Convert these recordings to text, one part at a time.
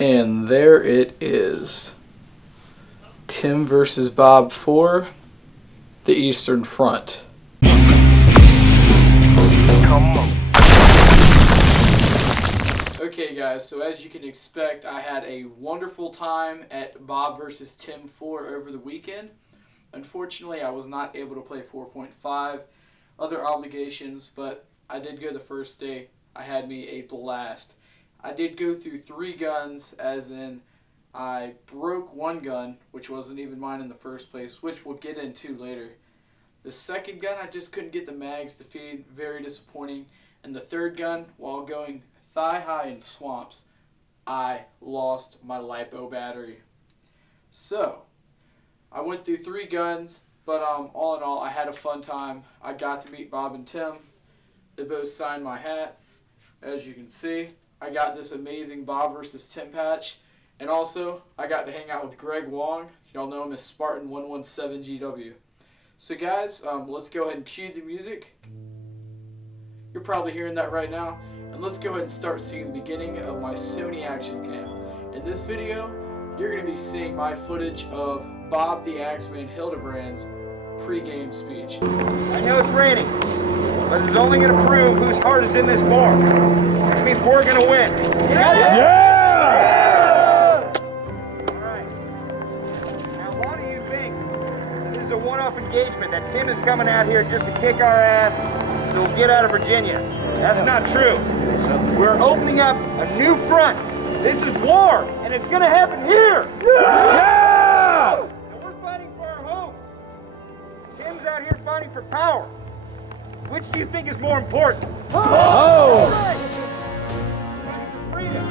And there it is. Tim versus Bob for the Eastern Front. Okay guys, so as you can expect, I had a wonderful time at Bob versus Tim 4 over the weekend. Unfortunately, I was not able to play 4.5, other obligations, but I did go the first day. I had me a blast. I did go through 3 guns, as in I broke 1 gun, which wasn't even mine in the first place, which we'll get into later. The second gun, I just couldn't get the mags to feed, very disappointing. And the third gun, while going thigh high in swamps, I lost my LiPo battery. So, I went through 3 guns, but all in all, I had a fun time. I got to meet Bob and Tim. They both signed my hat, as you can see. I got this amazing Bob versus Tim patch, and also I got to hang out with Greg Wong. Y'all know him as Spartan 117GW. So guys, let's go ahead and cue the music. You're probably hearing that right now, and let's go ahead and start seeing the beginning of my Sony action cam. In this video, you're going to be seeing my footage of Bob the Axeman Hildebrand's pre-game speech. I know it's raining, but it's only going to prove whose heart is in this bar. Which means we're going to win. Yeah! Alright. Now, why do you think this is a one-off engagement, that Tim is coming out here just to kick our ass so we'll get out of Virginia? That's not true. We're opening up a new front. This is war, and it's going to happen here. Yeah! And we're fighting for our homes. Tim's out here fighting for power. Which do you think is more important? Oh! Right. Freedom.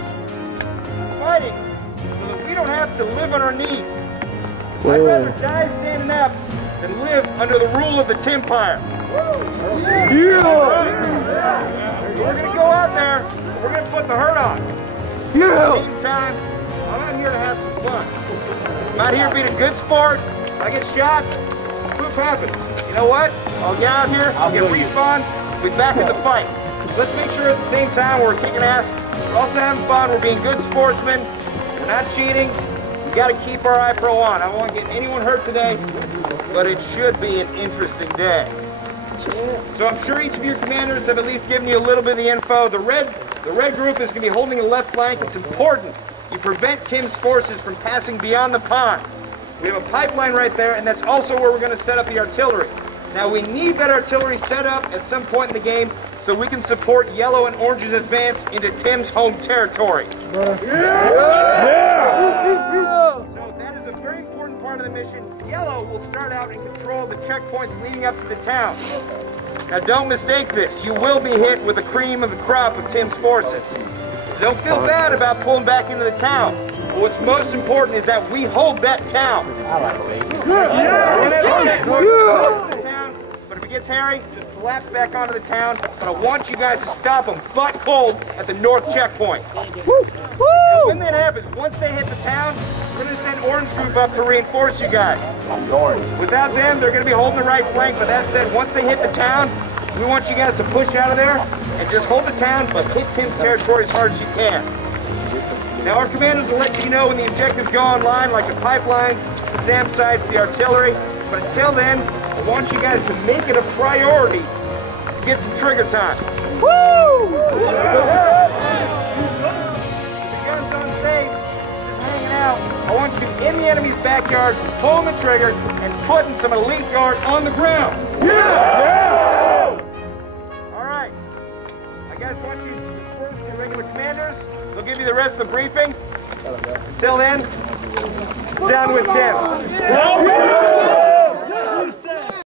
Fighting so that we don't have to live on our knees. Whoa. I'd rather die standing up than live under the rule of the Timpire. Yeah! We're going to go out there, and we're going to put the hurt on. Yeah! In the meantime, I'm out here to have some fun. I'm out here being a good sport. If I get shot, proof happens. You know what? I'll get out here, I'll get respawned, we'll be back in the fight. Let's make sure at the same time we're kicking ass, we're also having fun, we're being good sportsmen, we're not cheating, we got to keep our iPro on. I don't want to get anyone hurt today, but it should be an interesting day. So I'm sure each of your commanders have at least given you a little bit of the info. The red group is going to be holding the left flank. It's important you prevent Tim's forces from passing beyond the pond. We have a pipeline right there, and that's also where we're going to set up the artillery. Now, we need that artillery set up at some point in the game so we can support Yellow and Orange's advance into Tim's home territory. Yeah! So that is a very important part of the mission. Yellow will start out and control the checkpoints leading up to the town. Now, don't mistake this. You will be hit with the cream of the crop of Tim's forces. So don't feel bad about pulling back into the town. But what's most important is that we hold that town. I like it. But if it gets hairy, just collapse back onto the town. But I want you guys to stop them butt cold at the north checkpoint. And when that happens, once they hit the town, we're going to send Orange Group up to reinforce you guys. Without them, they're going to be holding the right flank. But that said, once they hit the town, we want you guys to push out of there and just hold the town, but hit Tim's territory as hard as you can. Now, our commanders will let you know when the objectives go online, like the pipelines, the SAM sites, the artillery. But until then, I want you guys to make it a priority to get some trigger time. Woo! The gun's unsafe, just hanging out. I want you in the enemy's backyard, pulling the trigger, and putting some elite guard on the ground. Yeah! All right. I guys want you to disperse to your regular commanders. They'll give you the rest of the briefing. Until then, down with Tim.